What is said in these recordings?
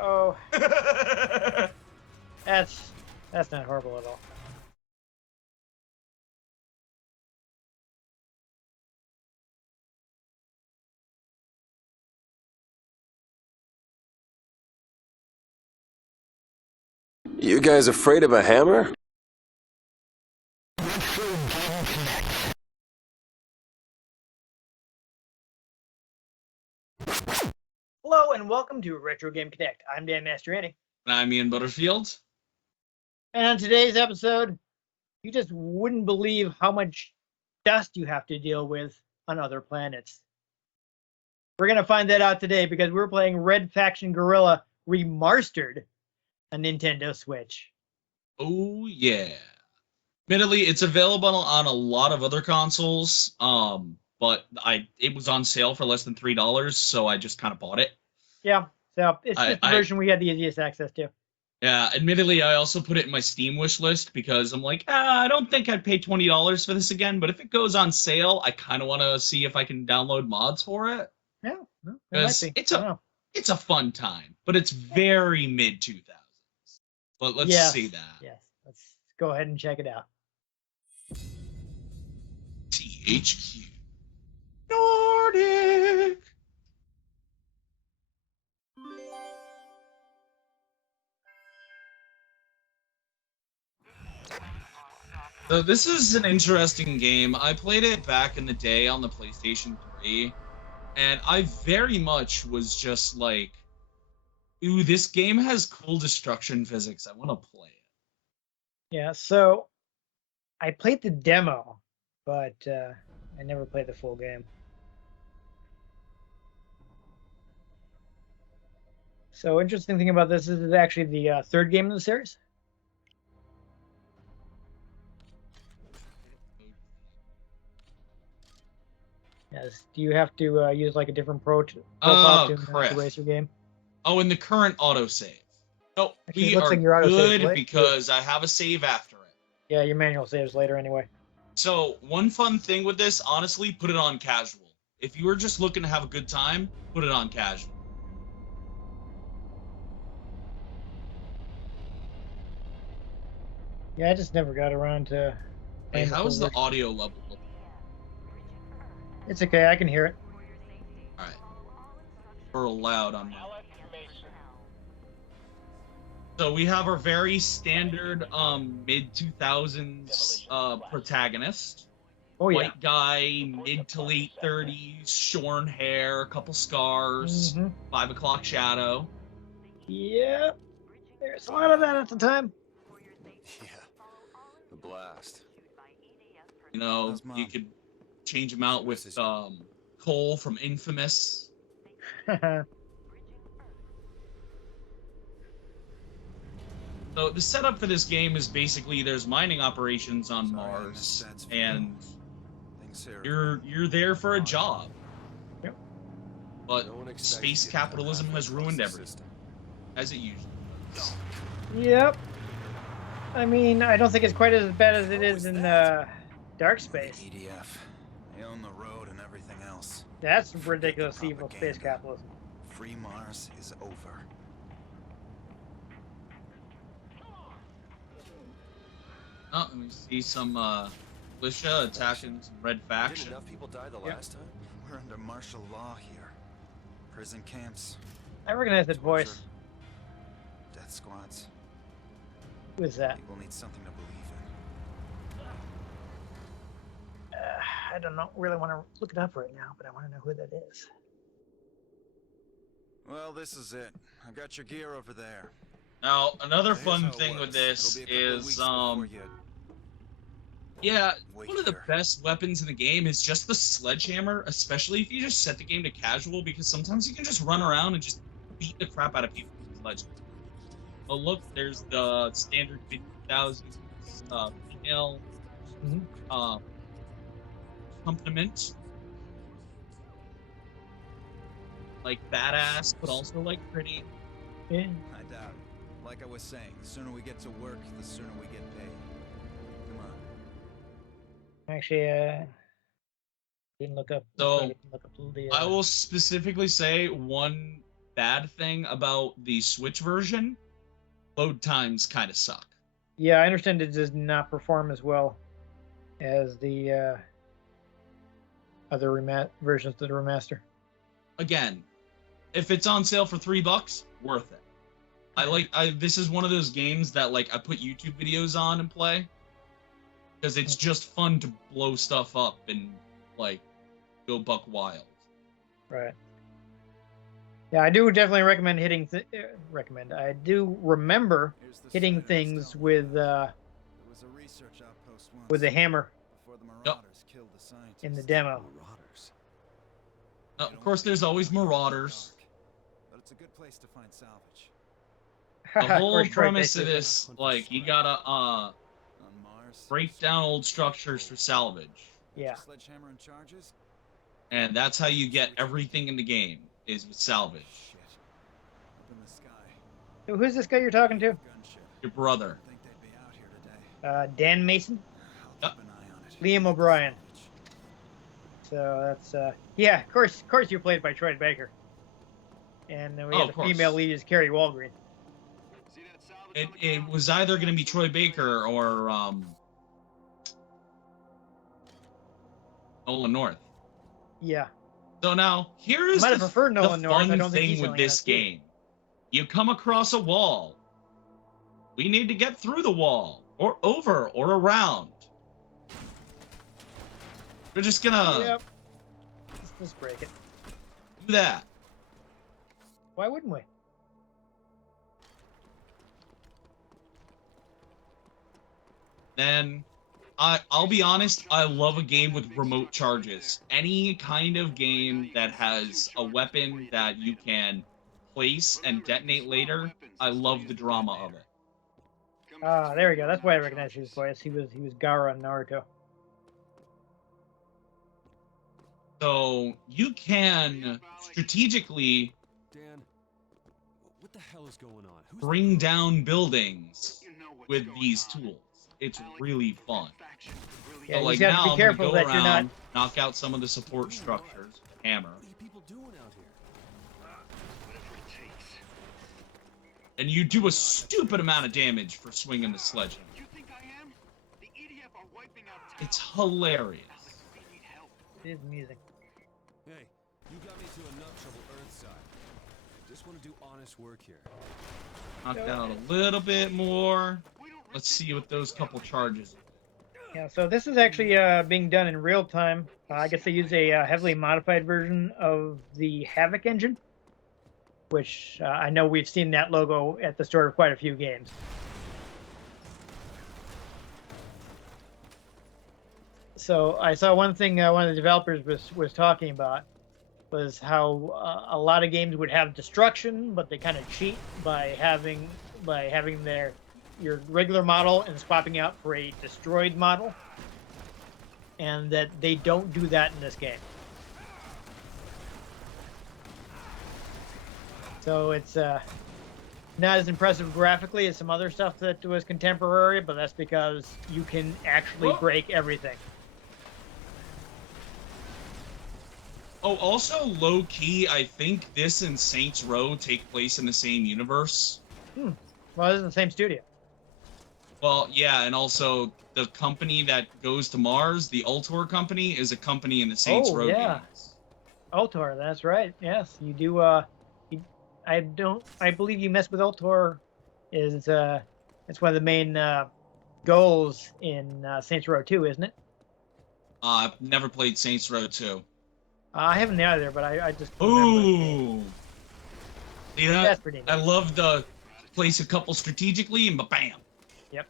Oh, that's not horrible at all. You guys afraid of a hammer? Hello and welcome to Retro Game Connect. I'm Dan Mastriani. And I'm Ian Butterfield. And on today's episode, you just wouldn't believe how much dust you have to deal with on other planets. We're going to find that out today because we're playing Red Faction Guerrilla Re-Mars-Tered on Nintendo Switch. Oh, yeah. Admittedly, it's available on a lot of other consoles, but it was on sale for less than $3, so I just kind of bought it. Yeah, so it's just the version we had the easiest access to. Yeah, admittedly, I also put it in my Steam wish list because I'm like, I don't think I'd pay $20 for this again, but if it goes on sale, I kind of want to see if I can download mods for it. Yeah, because it's a fun time, but it's very mid-2000s. But let's see that. Yes, let's go ahead and check it out. THQ Nordic. So this is an interesting game. I played it back in the day on the PlayStation 3, and I very much was just like, ooh, this game has cool destruction physics. I want to play it. Yeah, so I played the demo, but I never played the full game. So interesting thing about this is it's actually the third game in the series. Yes. Do you have to use like a different profile to race your game? Oh, in the current autosave. No, Actually, we are like your good because I have a save after it. Yeah, your manual saves later anyway. So, one fun thing with this, honestly, put it on casual. If you were just looking to have a good time, put it on casual. Yeah, I just never got around to... Hey, how's the audio level looking? It's okay, I can hear it. Alright. We're loud on that. So we have our very standard mid-2000s protagonist. Oh, yeah. White guy, mid to late 30s, shorn hair, a couple scars, 5 o'clock shadow. Yeah, there's a lot of that at the time. Yeah, the blast. You know, you could change him out with Cole from Infamous. So the setup for this game is basically there's mining operations on Mars, and you're there for a job. Yep. But space capitalism has ruined everything, as it usually does. Yep. I mean, I don't think it's quite as bad as it is in Dark Space. EDF. They own the road and everything else. That's ridiculous evil space capitalism. Free Mars is over. Oh, and we see some militia attacking some Red Faction. Didn't enough people die the last time? We're under martial law here. Prison camps. I recognize that voice. Death squads. Who is that? People need something to believe in. I don't know. Really want to look it up right now, but I want to know who that is. Well, this is it. I got your gear over there. Now, another fun thing with this is, yeah, one of the best weapons in the game is just the sledgehammer, especially if you just set the game to casual, because sometimes you can just run around and just beat the crap out of people with the sledgehammer. Oh, look, there's the standard 50,000 female accompaniment. Like, badass, but also, like, pretty. Yeah. I doubt it. Like I was saying, the sooner we get to work, the sooner we get paid. Come on. Actually, didn't look up. So, I will specifically say one bad thing about the Switch version. Load times kind of suck. Yeah, I understand it does not perform as well as the other versions of the remaster. Again, if it's on sale for $3, worth it. This is one of those games that like I put YouTube videos on and play because it's just fun to blow stuff up and like go buck wild. Right. Yeah, I do definitely recommend hitting. I do remember Here's the hitting site of things Salvage. with There was a research outpost once the hammer before the Marauders killed the scientists. in the demo. Marauders. Of course, there's always Marauders. But it's a good place to find salvage. The Of whole course, Troy premise Baker of did. this, like, you gotta On Mars, break down old structures for salvage, Yeah. sledgehammer and charges. and that's how you get everything in the game is with salvage. Shit. Up in the sky. So who's this guy you're talking to? Gunship. Your brother. I think they'd be out here today. Dan Mason, I'll keep an eye on it. Liam O'Brien. So that's yeah. Of course, you're played by Troy Baker, and we Oh, have of the course. female lead is Carrie Walgreen. It was either going to be Troy Baker or Nolan North. Yeah. So now here's Might have the preferred Nolan North. I fun don't think thing he's with on this NXT. game. You come across a wall. We need to get through the wall, or over, or around. We're just gonna Yep. Let's break it. do that. Why wouldn't we? Then I'll be honest, I love a game with remote charges. Any kind of game that has a weapon that you can place and detonate later, I love the drama of it. Ah, there we go. That's why I recognize his voice. He was Gaara in Naruto. So you can strategically Dan, what the hell is going on? Who's bring down buildings with these tools. It's really fun. Yeah, So you like just have now to be I'm careful gonna go that you're not. around, knock out some of the support structures, hammer, What are you people doing out here? and you do a stupid amount of damage for swinging the sledgehammer. It's hilarious. It is amusing. Hey, you got me to enough trouble Earthside. Just want to do honest work here. Knock down a little bit more. Let's see what those couple charges. Yeah, so this is actually being done in real time. I guess they use a heavily modified version of the Havoc engine, which I know we've seen that logo at the start of quite a few games. So I saw one thing one of the developers was talking about was how a lot of games would have destruction, but they kind of cheat by having your regular model and swapping out for a destroyed model, and that they don't do that in this game. So it's not as impressive graphically as some other stuff that was contemporary, but that's because you can actually break everything. Oh, also low key, I think this and Saints Row take place in the same universe. Well, this is the same studio. Well, yeah, and also the company that goes to Mars, the Ultor company, is a company in the Saints Row yeah. games. Ultor, that's right. Yes, you do. I believe you mess with Ultor. It's one of the main goals in Saints Row 2, isn't it? I've never played Saints Row 2. I haven't either, but I just remember. Ooh. See that? That's pretty neat. I love the place a couple strategically and bam. Yep.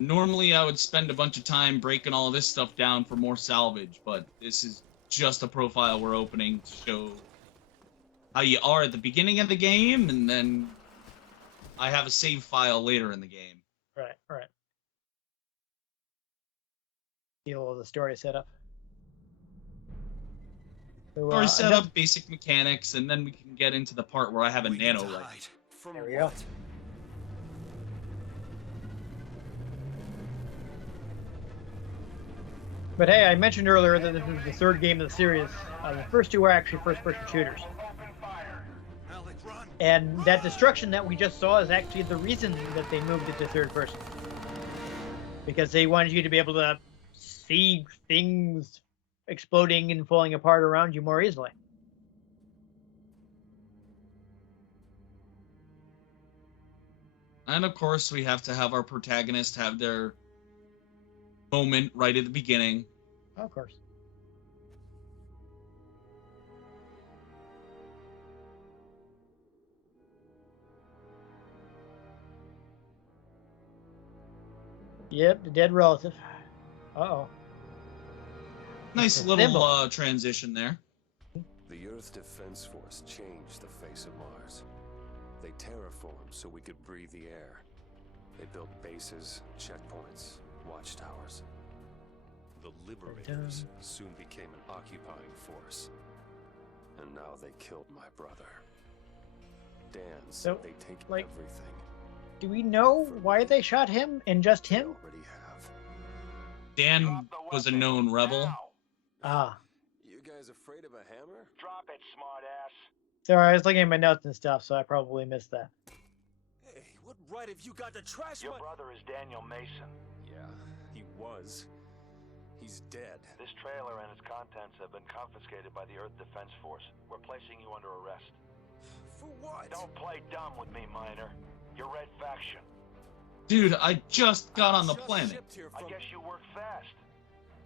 Normally I would spend a bunch of time breaking all this stuff down for more salvage, but this is just a profile we're opening to show how you are at the beginning of the game, and then I have a save file later in the game. Right. Deal with the story setup. So, Story setup, basic mechanics, and then we can get into the part where I have a We need nano to rifle. hide. From There we go. what? But hey, I mentioned earlier that this is the third game of the series. The first two are actually first-person shooters. And that destruction that we just saw is actually the reason that they moved it to third person. Because they wanted you to be able to see things exploding and falling apart around you more easily. And of course, we have to have our protagonist have their moment right at the beginning. Of course. Yep, the dead relative. Uh-oh. Nice It's little simple. transition there. The Earth's defense force changed the face of Mars. They terraformed so we could breathe the air. They built bases, checkpoints, watchtowers. The Liberators soon became an occupying force. And now they killed my brother. Dan said So, they take like, everything. Do we know why they shot him and just They him? already have. Dan was a known rebel. Ah. You guys afraid of a hammer? Drop it, smartass. Sorry, I was looking at my notes and stuff, so I probably missed that. Hey, what right have you got to trash Your my... brother is Daniel Mason. Yeah, he was. He's dead. This trailer and its contents have been confiscated by the Earth Defense Force. We're placing you under arrest. For what? Don't play dumb with me, Miner. You're Red Faction. Dude, I just got on the Just planet. shipped here I from- guess you work fast.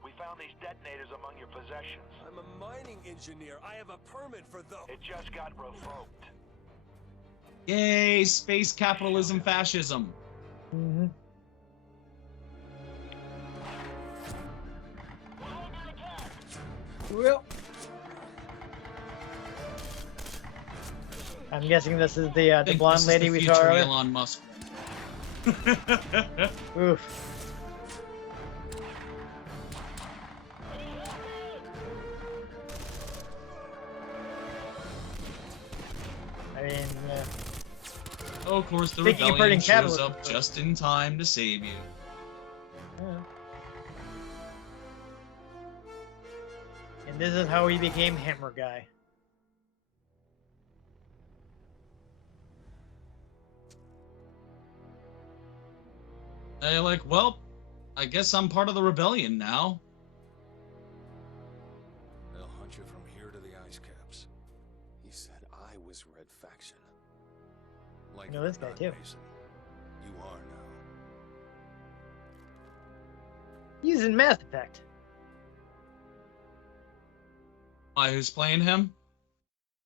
We found these detonators among your possessions. I'm a mining engineer. I have a permit for those. It just got revoked. Yay, space capitalism fascism. Mm-hmm. Well, I'm guessing this is the I think blonde this is lady the we saw future earlier. Elon Musk. Oof. I mean, Oh, of course, the Speaking of rebellion hurting shows capitalism, up just in time to save you. and this is how he became Hammer Guy. They're like, well, I guess I'm part of the rebellion now. They'll hunt you from here to the ice caps. He said I was Red Faction. Like know this guy, not too. Mason. You are now. Using Mass Effect. Why, who's playing him?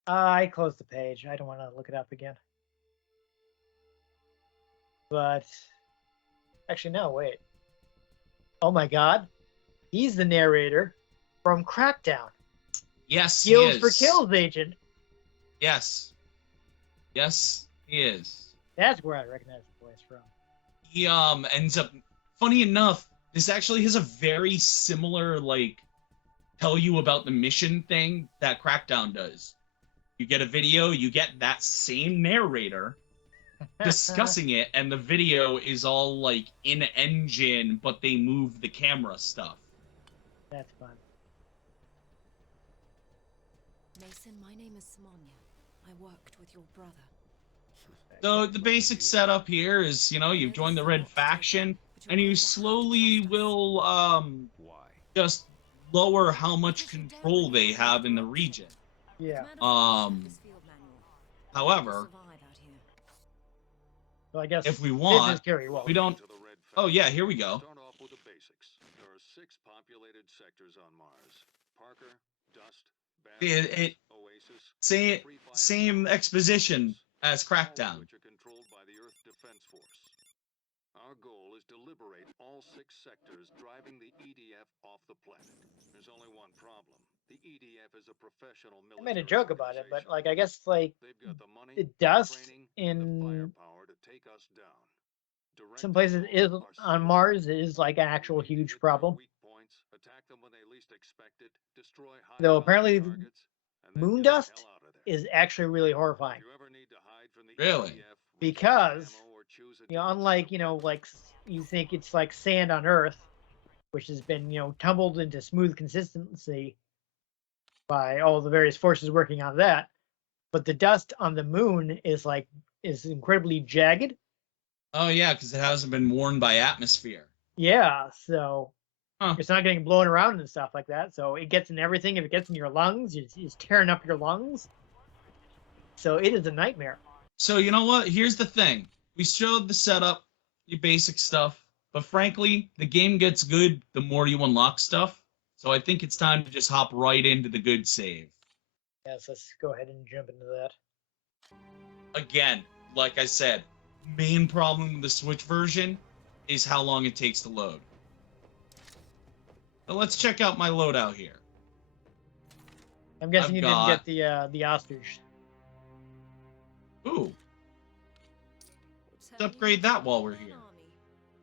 I closed the page. I don't want to look it up again. But actually, no, wait. Oh my God, he's the narrator from Crackdown. Yes, he Kills is. for Kills agent. Yes. Yes, he is. That's where I recognize the voice from. He ends up, funny enough, this actually has a very similar, like, tell you about the mission thing that Crackdown does. You get a video, you get that same narrator discussing it, and the video is all like in engine, but they move the camera stuff. That's fun. Mason, my name is Samanya. I worked with your brother. So the basic setup here is, you know, you've joined the Red Faction, and you slowly will Why? just lower how much control they have in the region. Yeah. However, So I guess if we this want, is Gary Wall. we don't. To the Red Oh Faction. yeah, here we go. Start off with the basics. There are 6 populated sectors on Mars: Parker, Dust, It Oasis. same Free Fire, same exposition as all of Crackdown. which are controlled by the Earth Defense Force. Our goal is to liberate all 6 sectors, driving the EDF off the planet. There's only one problem. The EDF is a professional I military made a joke about it, but organization. like I guess like They've got the money, the dust training, and the in firepower to take us down. Direct some places is control of on our Mars citizens. is like an actual We can huge hit their problem. weak points, attack them when they least expect it, destroy Though high-value apparently targets, and then moon get the dust hell out of there. is actually really If horrifying you ever need to hide from the Really? EDF, because reach for ammo or choose a you know, different unlike skill like you think it's like sand on Earth, which has been tumbled into smooth consistency by all the various forces working on that. but the dust on the moon is incredibly jagged. Oh yeah, because it hasn't been worn by atmosphere. Yeah, so Huh. it's not getting blown around and stuff like that. So it gets in everything. If it gets in your lungs, it's tearing up your lungs. So it is a nightmare. So you know what? Here's the thing. We showed the setup, your basic stuff, but frankly, the game gets good the more you unlock stuff. So I think it's time to just hop right into the good save. Yes, let's go ahead and jump into that. Again, like I said, main problem with the Switch version is how long it takes to load. So let's check out my loadout here. I'm guessing I've you got- didn't get the ostrich. Ooh, let's upgrade that while we're here.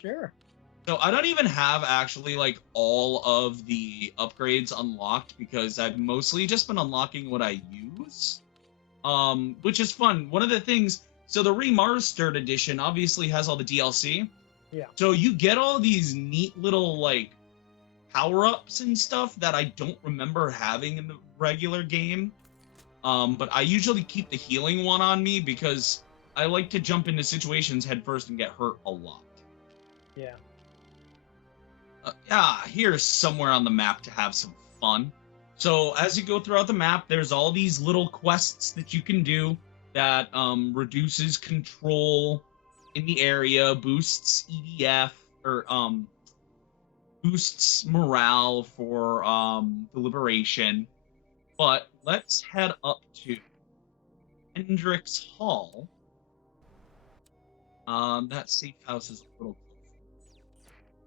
Sure. So I don't even have actually like all of the upgrades unlocked because I've mostly just been unlocking what I use. Which is fun. One of the things, so the Re-Mars-Tered edition obviously has all the DLC. Yeah. So you get all these neat little like power-ups and stuff that I don't remember having in the regular game. But I usually keep the healing one on me because I like to jump into situations head first and get hurt a lot. Yeah. Here's somewhere on the map to have some fun. So as you go throughout the map, there's all these little quests that you can do that reduces control in the area, boosts EDF, or boosts morale for the liberation. But let's head up to Hendrix Hall. That safe house is a little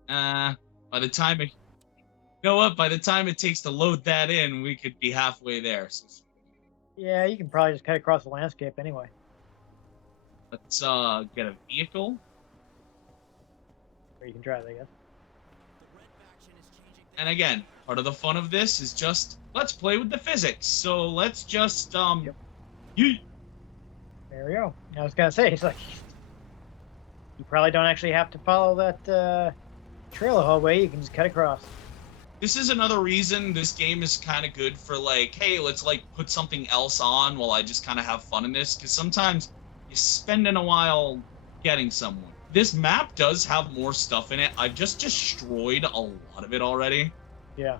close. By the time it, you know what? By the time it takes to load that in, we could be halfway there. So Yeah, you can probably just cut across the landscape anyway. let's get a vehicle. Or you can drive, I guess. And again, part of the fun of this is just let's play with the physics. So let's just Yep. yeet. There we go. I was gonna say, it's like you probably don't actually have to follow that trail the whole way. You can just cut across. This is another reason this game is kind of good for like, hey, let's like put something else on while I just kind of have fun in this. Because sometimes you spend in a while getting somewhere. This map does have more stuff in it. I've just destroyed a lot of it already. Yeah.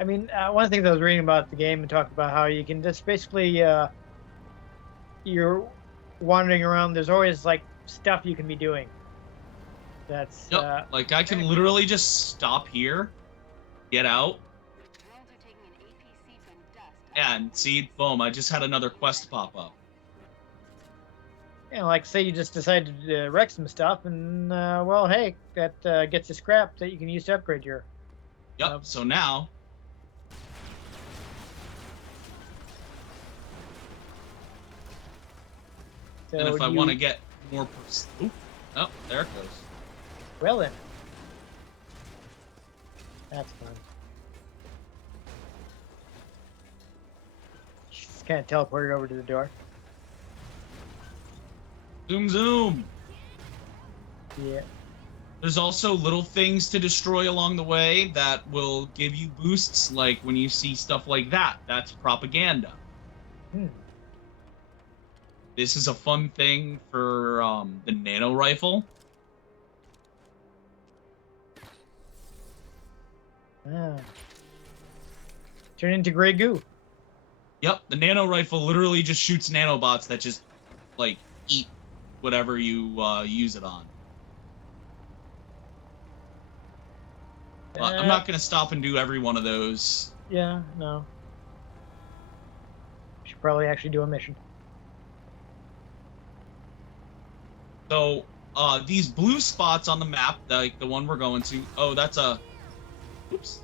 I mean, one of the things I was reading about the game and talked about how you can just basically you're wandering around. There's always like stuff you can be doing. That's Yep. Like I can literally just stop here, get out, and see, boom, I just had another quest pop up. like say you just decided to wreck some stuff, and well, hey, that gets you scrap that you can use to upgrade your. Yep. So now. So And if I want to get more... Oop. Oh, there it goes. Well then. That's fun. Just kind of teleported over to the door. Zoom, zoom. Yeah. There's also little things to destroy along the way that will give you boosts, like when you see stuff like that. That's propaganda. Hmm. This is a fun thing for the nano rifle. Ah. Turn into gray goo. Yep, the nano rifle literally just shoots nanobots that just, like, eat whatever you use it on. But I'm not going to stop and do every one of those. Yeah, no. Should probably actually do a mission. So, these blue spots on the map, like the one we're going to, oh, that's a... Oops.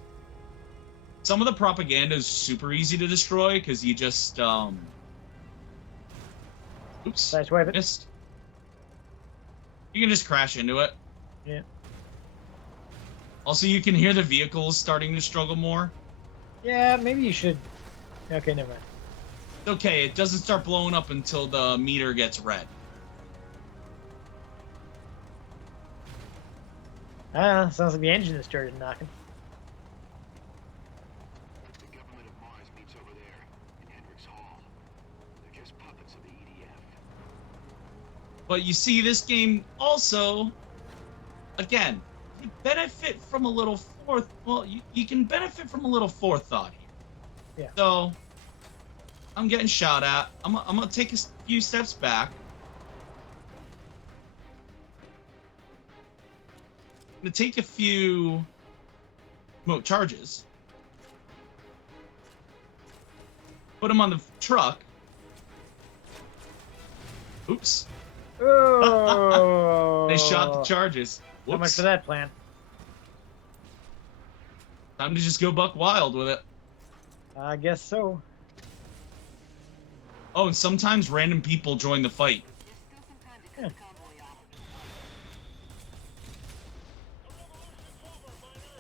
Some of the propaganda is super easy to destroy, because you just, oops. Nice wave it. Missed. You can just crash into it. Yeah. Also, you can hear the vehicles starting to struggle more. Yeah, maybe you should. Okay, never mind. It's okay, it doesn't start blowing up until the meter gets red. Ah, sounds like the engine has started knocking. The government of Mars meets over there, in Hendrix Hall. They're just But you see, this game also, again, you benefit from a little you can benefit from a little forethought here. Yeah. So, I'm getting shot at. I'm gonna take a few steps back. I'm gonna take a few remote charges. Put them on the truck. Oops. Oh. They shot the charges. How much Whoops. for that plan? Time to just go buck wild with it. I guess so. Oh, and sometimes random people join the fight. Yeah.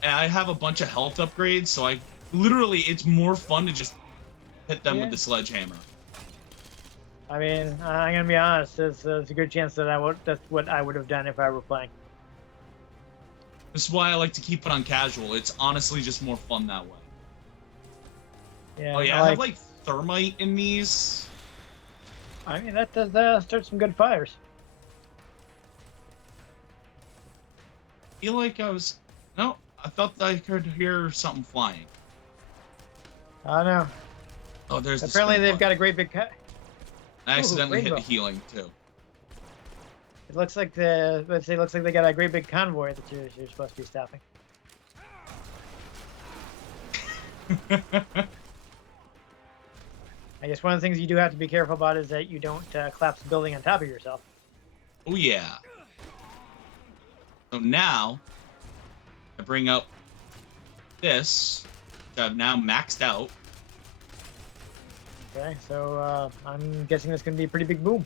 And I have a bunch of health upgrades, so it's more fun to just hit them Yeah. with the sledgehammer. I mean, I'm gonna be honest. There's a good chance that that's what I would have done if I were playing. This is why I like to keep it on casual. It's honestly just more fun that way. Yeah. Oh yeah, I have like thermite in these. I mean, that does start some good fires. I feel like no, I thought I could hear something flying. I know. Oh, there's Apparently, they've got a great big cut. I accidentally hit rainbow. the healing too. It looks like looks like they got a great big convoy that you're supposed to be stopping. I guess one of the things you do have to be careful about is that you don't collapse the building on top of yourself. Oh yeah. So now I bring up this, which I've now maxed out. Okay, so I'm guessing that's going to be a pretty big boom.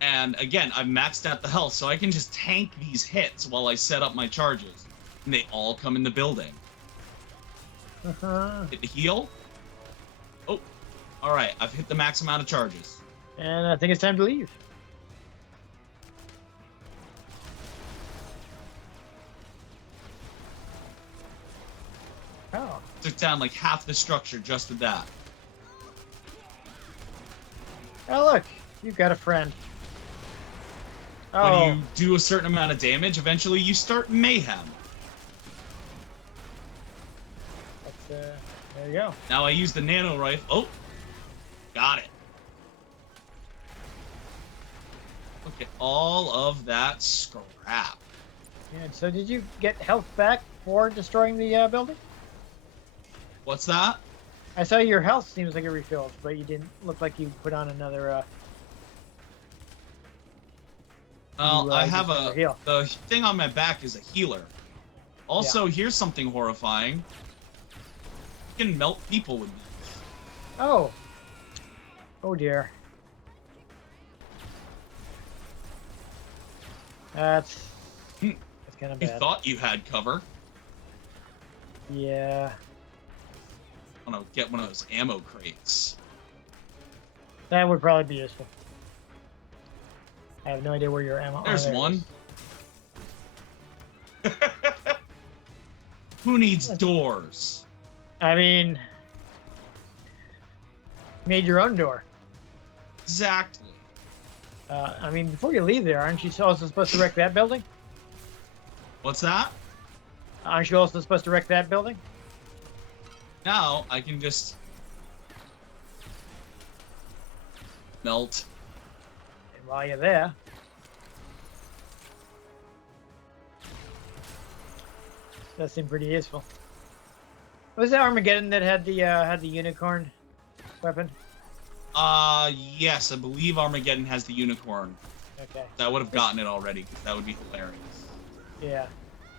And again, I've maxed out the health, so I can just tank these hits while I set up my charges. And they all come in the building. Hit the heal. Oh, all right. I've hit the max amount of charges. And I think it's time to leave. Oh. Took down like half the structure just with that. Oh, look. You've got a friend. When Oh. you do a certain amount of damage, eventually you start mayhem. There you go. Now I use the nano rifle. Oh, got it. Look at all of that scrap. Yeah, so did you get health back for destroying the building? What's that? I saw your health seems like it refilled, but you didn't look like you put on another. Well, I just have never heal. the thing on my back is a healer. Also, here's something horrifying. You can melt people with these. Oh. Oh dear. That's kind of You bad. thought you had cover. Yeah. I want to get one of those ammo crates. That would probably be useful. I have no idea where your ammo. There's there it one. is. Who needs doors? I mean, made your own door. Exactly. I mean, before you leave there, aren't you also supposed to wreck that building? What's that? Aren't you also supposed to wreck that building? Now I can just melt. And while you're there, that seemed pretty useful. Was it Armageddon that had the unicorn weapon? Yes, I believe Armageddon has the unicorn. Okay. I would have gotten it already, because that would be hilarious. Yeah.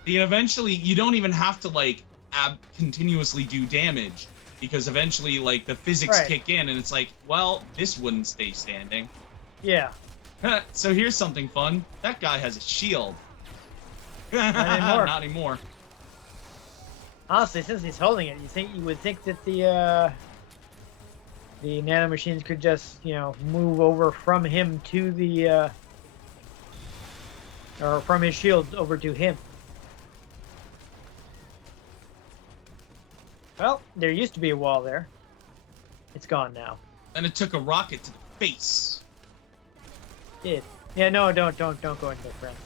Eventually, you don't even have to, like, continuously do damage, because eventually, like, the physics Right. kick in, and it's like, well, this wouldn't stay standing. Yeah. So here's something fun. That guy has a shield. anymore. Not anymore. Honestly, since he's holding it, you would think that the nanomachines could just, move over from him to the or from his shield over to him. Well, there used to be a wall there. It's gone now. And it took a rocket to the face. did. Yeah, no, don't go into friends.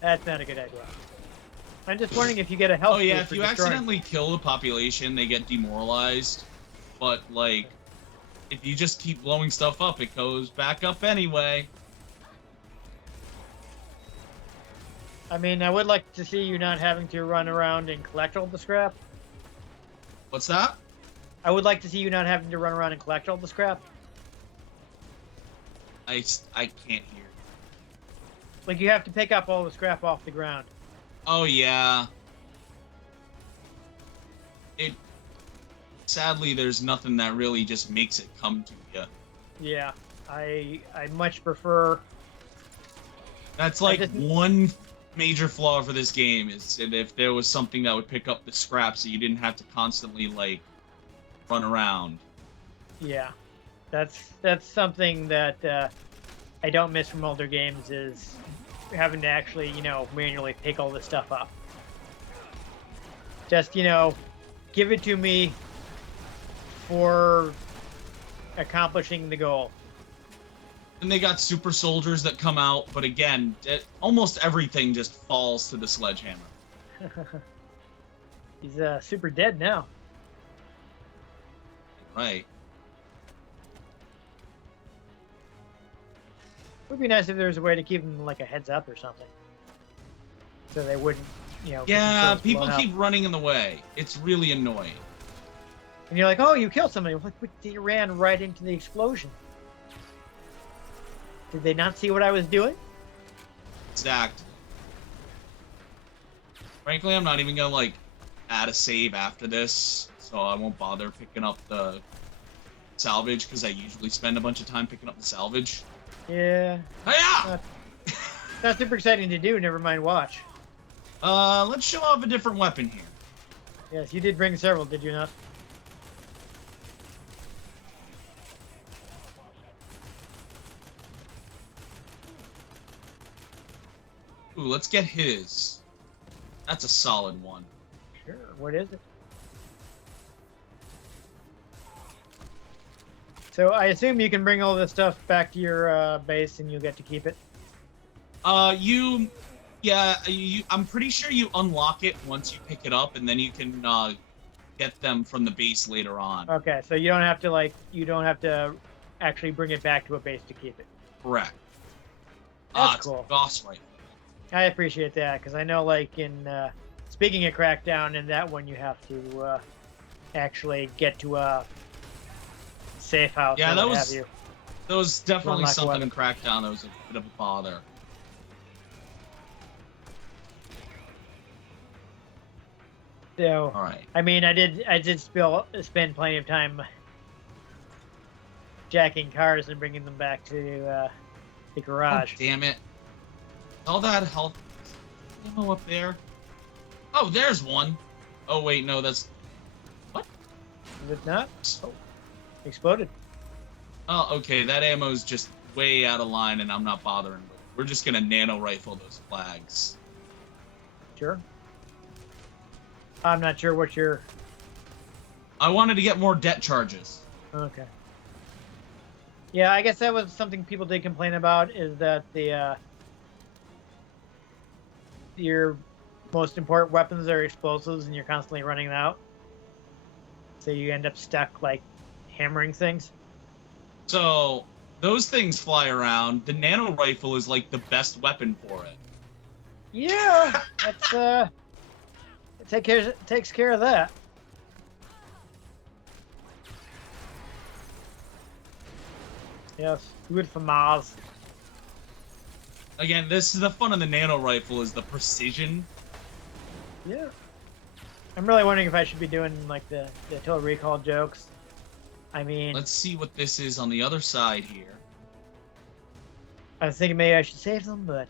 That's not a good idea. I'm just wondering if you get a health. Oh yeah, boost if for you destroying- accidentally kill the population, they get demoralized. But like, if you just keep blowing stuff up, it goes back up anyway. I mean, I would like to see you not having to run around and collect all the scrap. What's that? I would like to see you not having to run around and collect all the scrap. I can't hear. Like, you have to pick up all the scrap off the ground. Oh yeah. Sadly, there's nothing that really just makes it come to you. Yeah, I much prefer. That's like just- one major flaw for this game is that if there was something that would pick up the scraps, so you didn't have to constantly like run around. Yeah, that's something that I don't miss from older games is having to actually, manually pick all this stuff up. Just, give it to me for accomplishing the goal. And they got super soldiers that come out, but again, almost everything just falls to the sledgehammer. He's super dead now. Right. It would be nice if there was a way to keep them like a heads up or something, so they wouldn't, get Yeah, themselves people blown up. keep running in the way. It's really annoying. And you're like, oh, you killed somebody. What? They ran right into the explosion. Did they not see what I was doing? Exactly. Frankly, I'm not even gonna like add a save after this, so I won't bother picking up the salvage because I usually spend a bunch of time picking up the salvage. Yeah. Hiya! Not super exciting to do. Never mind watch. Let's show off a different weapon here. Yes, you did bring several, did you not? Ooh, let's get his. That's a solid one. Sure. What is it? So I assume you can bring all this stuff back to your base and you'll get to keep it. I'm pretty sure you unlock it once you pick it up, and then you can get them from the base later on. Okay, so you don't have to actually bring it back to a base to keep it. Correct. That's it's cool. a boss rifle. I appreciate that because I know, like in speaking of Crackdown, in that one you have to actually get to a safe house. Yeah, or that what was have you. That was definitely Unlock something weapon. in Crackdown that was a bit of a bother. So, All right. I mean, I did spend plenty of time jacking cars and bringing them back to the garage. Oh, damn it. All that health ammo up there. Oh, there's one. Oh, wait, no, that's... What? Is it not? Oh, exploded. Oh, okay, that ammo's just way out of line, and I'm not bothering with it. We're just gonna nano rifle those flags. Sure. I'm not sure what you're... I wanted to get more debt charges. Okay. Yeah, I guess that was something people did complain about, is that the your most important weapons are explosives and you're constantly running out. So you end up stuck, like, hammering things. So, those things fly around. The nano rifle is, like, the best weapon for it. Yeah, that's, it takes care of that. Yes, good for Mars. Again, this is the fun of the nano rifle is the precision. Yeah. I'm really wondering if I should be doing, like, the Total Recall jokes. I mean, Let's see what this is on the other side here. I was thinking maybe I should save them, but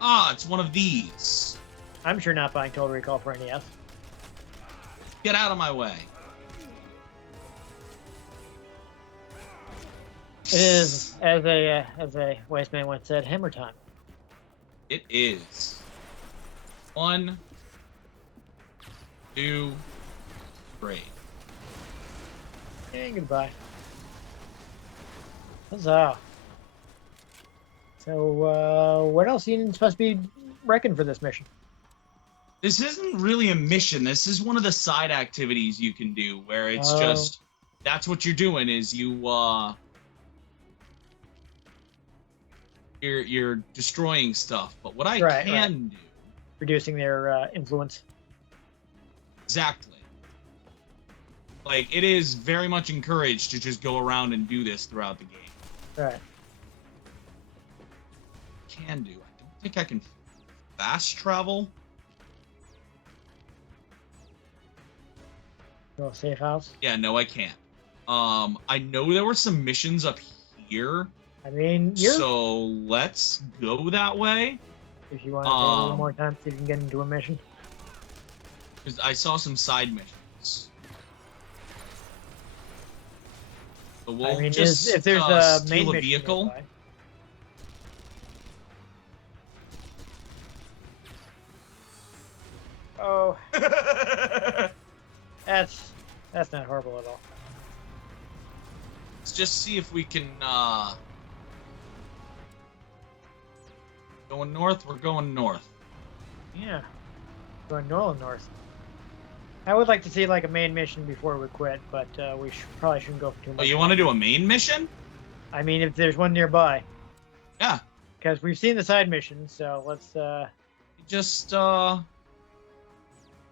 Ah, it's one of these. I'm sure not buying Total Recall for NES. Get out of my way. It is, as a wise man once said, hammer time. It is. 1, 2, 3. And goodbye. Huzzah. So, what else are you supposed to be wrecking for this mission? This isn't really a mission. This is one of the side activities you can do where it's Oh. just that's what you're doing is you're destroying stuff. But what I can do Reducing their influence. exactly. Like it is very much encouraged to just go around and do this throughout the game. Right. Can do. I don't think I can fast travel. Little safe house. Yeah, no, I can't. I know there were some missions up here. I mean, So let's go that way. if you want to take a little more time so you can get into a mission. Because I saw some side missions. So we'll I mean, just if there's a main steal a mission vehicle. nearby. Oh, that's not horrible at all. Let's just see if we can going north. We're going north. Yeah, going north. I would like to see like a main mission before we quit, but we probably shouldn't go for too much. Oh, you want to do a main mission? I mean, if there's one nearby, Yeah. because we've seen the side missions, so let's. Just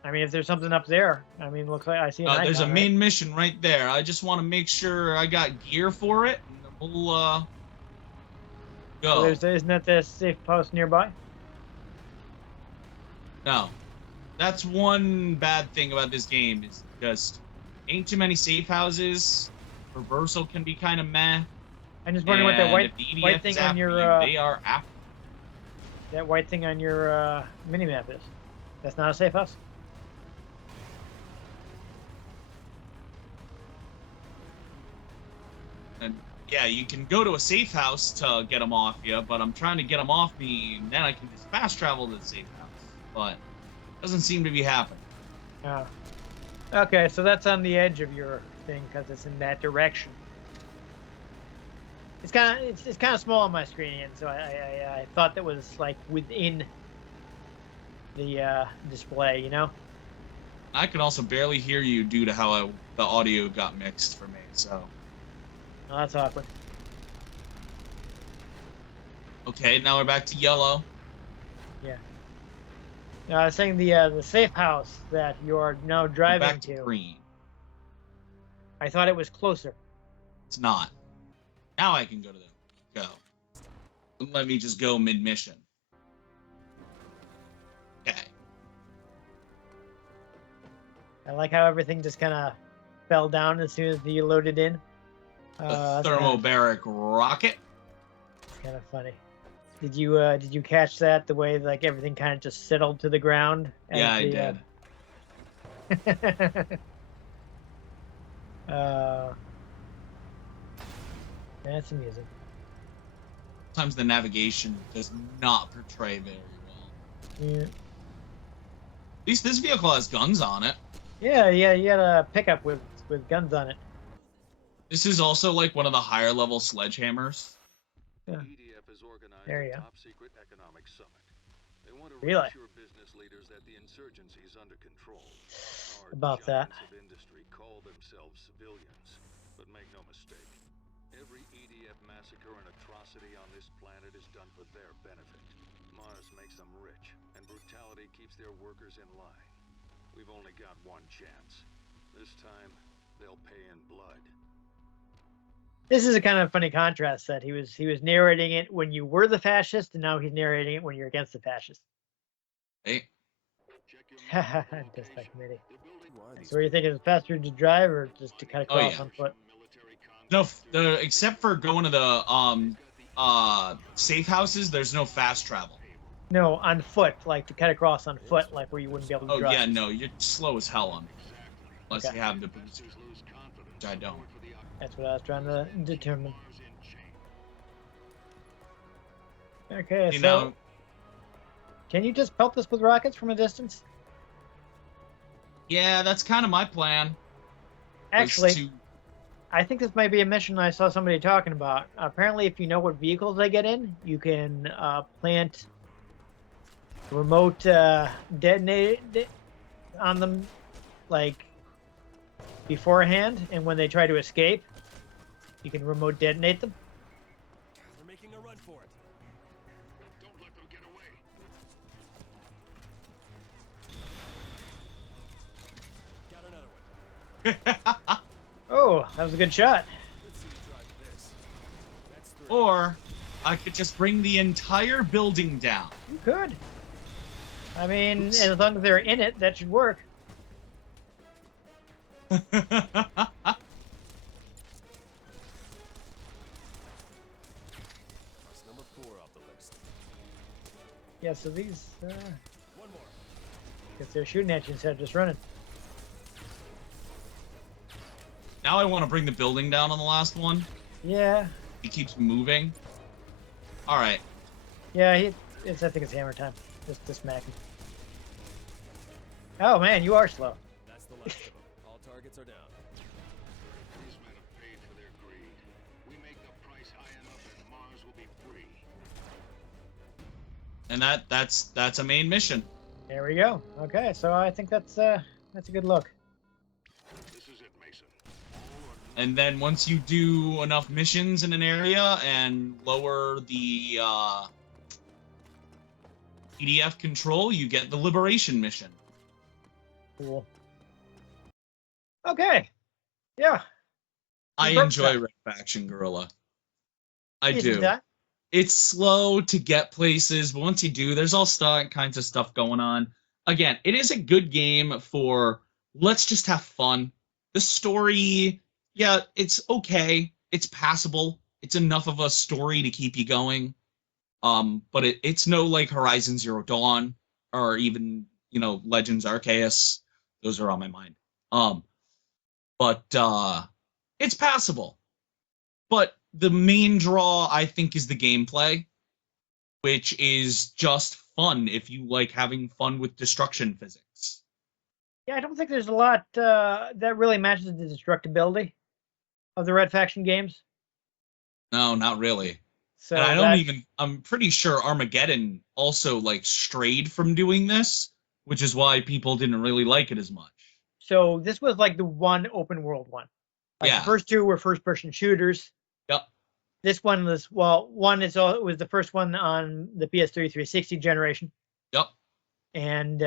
I mean, if there's something up there, I mean, looks like I see. An there's a icon, main right? mission right there. I just want to make sure I got gear for it, and then we'll go. So isn't that the safe post nearby? No. That's one bad thing about this game is just ain't too many safe houses. Reversal can be kind of meh. I'm just wondering what that and if the EDF white is thing on after your you, they are after. that white thing on your mini map is. That's not a safe house. And yeah, you can go to a safe house to get them off you, but I'm trying to get them off me, and then I can just fast travel to the safe house. But it doesn't seem to be happening. Oh. Okay, so that's on the edge of your thing because it's in that direction. It's kind of small on my screen, and so I thought that was like within the display, you know. I can also barely hear you due to how the audio got mixed for me. So Oh, that's awkward. okay, now we're back to yellow. Yeah. No, I was saying the safe house that you're now We're driving back to green. I thought it was closer. It's not. Now I can go to the go. Let me just go mid-mission. Okay. I like how everything just kind of fell down as soon as you loaded in. The That's thermobaric rocket. kind of funny. Did you catch that? The way like everything kind of just settled to the ground. as Yeah, I the, did. That's amusing. Sometimes the navigation does not portray very well. Yeah. At least this vehicle has guns on it. Yeah, you had a pickup with guns on it. This is also like one of the higher level sledgehammers. Yeah. EDF has organized There you a go. top-secret economic summit. They want to Really? reassure business leaders that the insurgency is under control. Our About that. giants of industry call themselves civilians, but make no mistake, every EDF massacre and atrocity on this planet is done for their benefit. Mars makes them rich, and brutality keeps their workers in line. We've only got one chance. This time, they'll pay in blood. This is a kind of funny contrast that he was narrating it when you were the fascist, and now he's narrating it when you're against the fascist. Hey, Dispatch committee. So what do you think? Is it faster to drive or just to cut across yeah. on foot? no, except for going to the safe houses, there's no fast travel. No, on foot, like to cut across on foot, like where you wouldn't be able to Oh drive. yeah, no, you're slow as hell on it. Unless Okay. you have the boost, which I don't. That's what I was trying to determine. Okay, You so know, can you just pelt this with rockets from a distance? yeah, that's kind of my plan. was Actually, to I think this might be a mission I saw somebody talking about. Apparently, if you know what vehicles they get in, you can plant remote detonate on them, like beforehand, and when they try to escape, you can remote detonate them. They're making a run for it. Don't let them get away. Got another one. Oh, that was a good shot. Let's see you drive this. That's 3. Or I could just bring the entire building down. You could. I mean, as long as they're in it, that should work. Cross number 4 off the list. Yeah, so these, One more. guess they're shooting at you instead of just running. Now I want to bring the building down on the last one. Yeah, He keeps moving. All right. yeah, I think it's hammer time. Just smack him. Oh man, you are slow. That's the last of them. All targets are down. These men have paid for their greed. We make the price high enough and Mars will be free. And that's a main mission. There we go. Okay, so I think that's a good look. This is it, Mason. And then once you do enough missions in an area and lower the PDF control, you get the liberation mission. Cool. Okay. Yeah. I Good enjoy stuff. Red Faction Guerrilla. I Decent do. time. It's slow to get places, but once you do, there's all kinds of stuff going on. Again, it is a good game for let's just have fun. The story, yeah, it's okay. It's passable. It's enough of a story to keep you going. But it's no like Horizon Zero Dawn or even, Legends Arceus. Those are on my mind. But it's passable. But the main draw, I think, is the gameplay, which is just fun if you like having fun with destruction physics. Yeah, I don't think there's a lot that really matches the destructibility of the Red Faction games. No, not really. So And that- I'm pretty sure Armageddon also like strayed from doing this, which is why people didn't really like it as much. So this was like the one open world one. Like Yeah. the first two were first person shooters. Yep. This one was it was the first one on the PS3 360 generation, Yep. and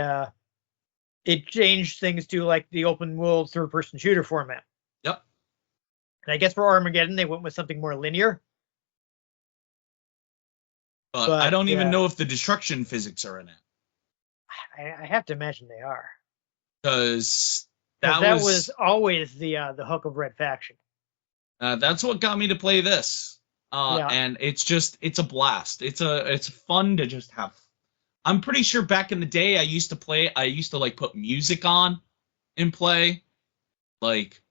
it changed things to like the open world third person shooter format. Yep. And I guess for Armageddon they went with something more linear. But But, I don't even yeah. know if the destruction physics are in it. I have to imagine they are. Because 'Cause that that was always the hook of Red Faction. that's what got me to play this. Yeah. And it's a blast. It's fun to just have. I'm pretty sure back in the day I used to like put music on and play. Like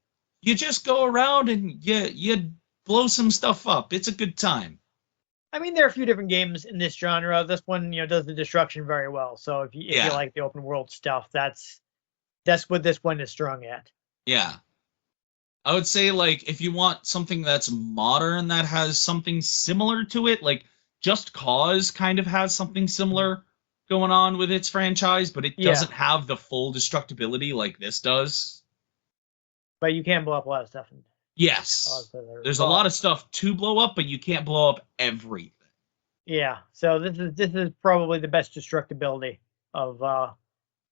you just go around and you blow some stuff up. It's a good time. I mean, there are a few different games in this genre. This one, does the destruction very well. So if you Yeah. like the open world stuff, that's what this one is strong at. Yeah. I would say, like, if you want something that's modern that has something similar to it, like Just Cause kind of has something similar going on with its franchise, but it Yeah. doesn't have the full destructibility like this does. But you can blow up a lot of stuff. Yes. There's a lot of stuff to blow up, but you can't blow up everything. Yeah. So this is probably the best destructibility of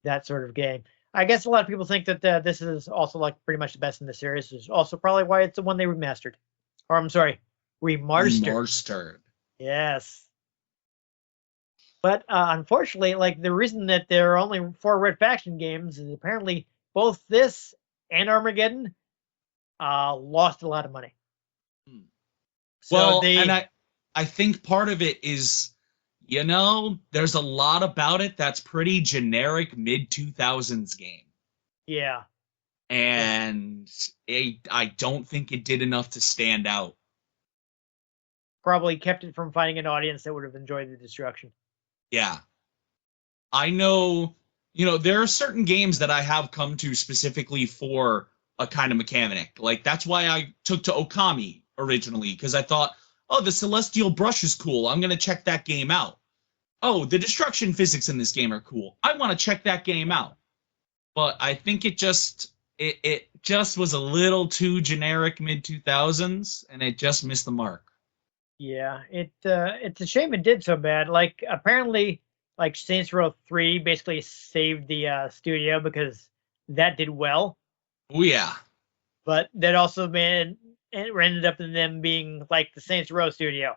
that sort of game. I guess a lot of people think that this is also like pretty much the best in the series. This is also probably why it's the one they remastered. Or I'm sorry, remastered. Re-Mars-Tered. Yes. But unfortunately, like the reason that there are only 4 Red Faction games is apparently both this and Armageddon lost a lot of money. Hmm. So Well, they, and I think part of it is, there's a lot about it that's pretty generic mid-2000s game. yeah, And I don't think it did enough to stand out. probably kept it from finding an audience that would have enjoyed the destruction. Yeah. I know, there are certain games that I have come to specifically for a kind of mechanic. Like, that's why I took to Okami originally, because I thought, oh, the Celestial Brush is cool. I'm going to check that game out. Oh, the destruction physics in this game are cool. I want to check that game out. But I think it just was a little too generic mid 2000s, and it just missed the mark. Yeah, it's a shame it did so bad. Like apparently, like Saints Row 3 basically saved the studio because that did well, Oh yeah. but that also it ended up in them being like the Saints Row studio.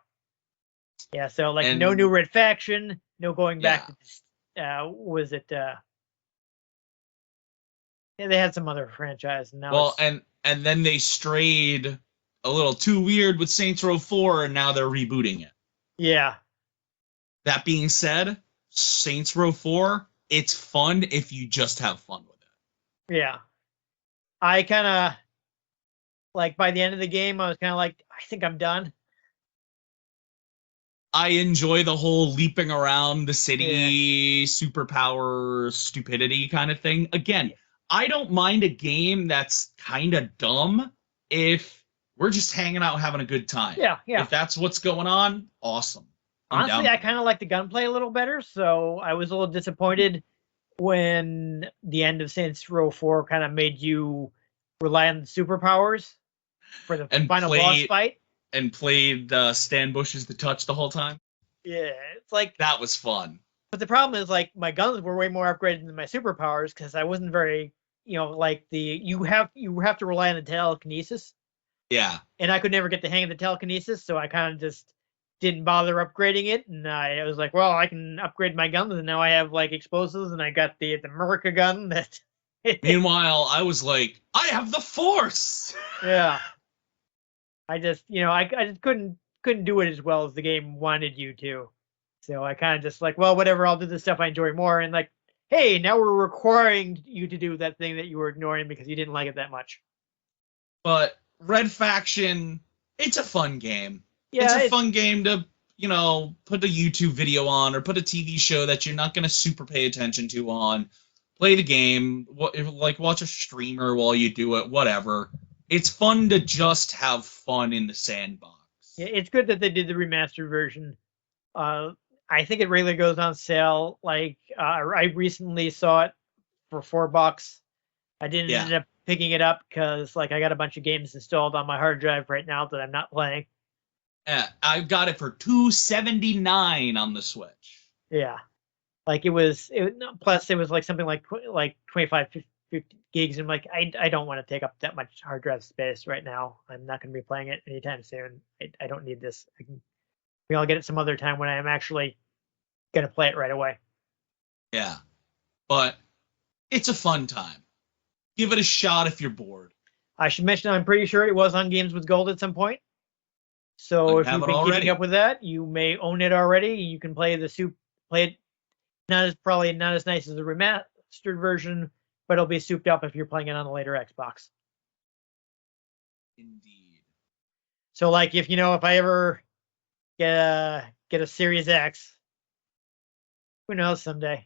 Yeah, so like no And new Red Faction, no going back yeah. to was it yeah, they had some other franchise and now Well, it's and then they strayed a little too weird with Saints Row 4, and now they're rebooting it. yeah. That being said, Saints Row 4, it's fun if you just have fun with it. Yeah. I kind of like by the end of the game I was kind of like I think I'm done. I enjoy the whole leaping around the city, superpower, stupidity kind of thing. Again, I don't mind a game that's kind of dumb if we're just hanging out having a good time. Yeah, yeah. If that's what's going on, awesome. I'm Honestly, down I for kind of like the gunplay a little better, so I was a little disappointed when the end of Saints Row 4 kind of made you rely on the superpowers for the And final boss fight. and played Stan Bush's The Touch the whole time. Yeah, it's like, That was fun. but the problem is like my guns were way more upgraded than my superpowers because I wasn't very, like you have to rely on the telekinesis, Yeah. and I could never get the hang of the telekinesis, so I kind of just didn't bother upgrading it, and I was like, well, I can upgrade my guns, and now I have like explosives, and I got the America gun that. Meanwhile, I was like, I have the Force. Yeah. I just, I just couldn't do it as well as the game wanted you to. So I kind of just like, well, whatever, I'll do the stuff I enjoy more. And like, hey, now we're requiring you to do that thing that you were ignoring because you didn't like it that much. But Red Faction, it's a fun game. Yeah, It's a fun game to, put a YouTube video on or put a TV show that you're not going to super pay attention to on. Play the game, like watch a streamer while you do it, whatever. It's fun to just have fun in the sandbox. Yeah, it's good that they did the remastered version. I think it regularly goes on sale. Like I recently saw it for $4. I didn't end up picking it up because like I got a bunch of games installed on my hard drive right now that I'm not playing. Yeah, I've got it for $2.79 on the Switch. Yeah, like plus it was like something like 25, 50 gigs. And like I don't want to take up that much hard drive space right now. I'm not going to be playing it anytime soon. I don't need this. Maybe I'll get it some other time when I'm actually going to play it right away. Yeah, but it's a fun time. Give it a shot if you're bored. I should mention I'm pretty sure it was on Games with Gold at some point. So if you've been keeping up with that, you may own it already. You can play it probably not as nice as the remastered version, but it'll be souped up if you're playing it on a later Xbox. Indeed. So like if I ever get a Series X, who knows someday.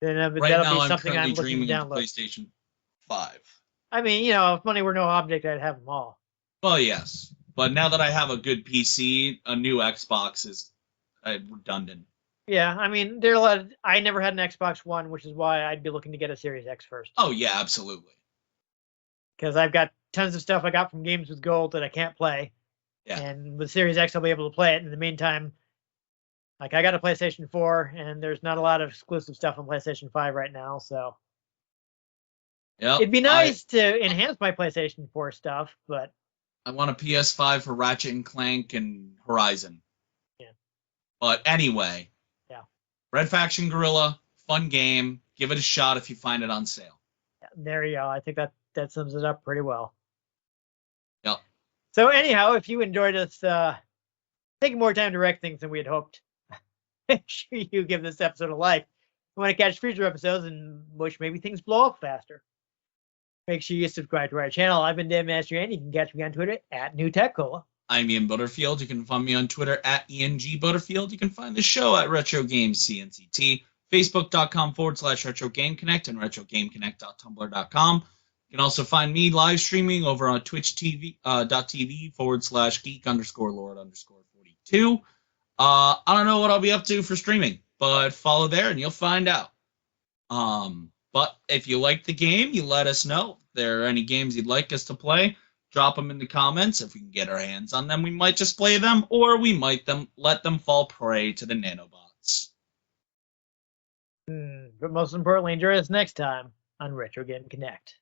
Then Right that'll now, be I'm something I'm currently looking dreaming to of the download. PlayStation 5. I mean, if money were no object, I'd have them all. Well, yes. But now that I have a good PC, a new Xbox is redundant. Yeah, I mean, I never had an Xbox One, which is why I'd be looking to get a Series X first. Oh, yeah, absolutely. Because I've got tons of stuff I got from Games with Gold that I can't play. Yeah. And with Series X, I'll be able to play it. In the meantime, like I got a PlayStation 4, and there's not a lot of exclusive stuff on PlayStation 5 right now, so. Yep. It'd be nice to enhance my PlayStation 4 stuff, but. I want a PS5 for Ratchet and Clank and Horizon. Yeah. But anyway. Yeah. Red Faction Guerrilla, fun game. Give it a shot if you find it on sale. There you go. I think that sums it up pretty well. Yep. So anyhow, if you enjoyed us taking more time to wreck things than we had hoped, make sure you give this episode a like. You want to catch future episodes and wish maybe things blow up faster. Make sure you subscribe to our channel. I've been Dan Mastriani. You can catch me on Twitter at NewTechCola. I'm Ian Butterfield. You can find me on Twitter at ENG Butterfield. You can find the show at Retro Games CNCT, Facebook.com/Retro Game Connect, and RetroGameConnect.tumblr.com. You can also find me live streaming over on twitch.tv/geek_lord_42. I don't know what I'll be up to for streaming, but follow there and you'll find out. But if you like the game, you let us know. If there are any games you'd like us to play, drop them in the comments. If we can get our hands on them, we might just play them, or we might let them fall prey to the nanobots. But most importantly, join us next time on Retro Game Connect.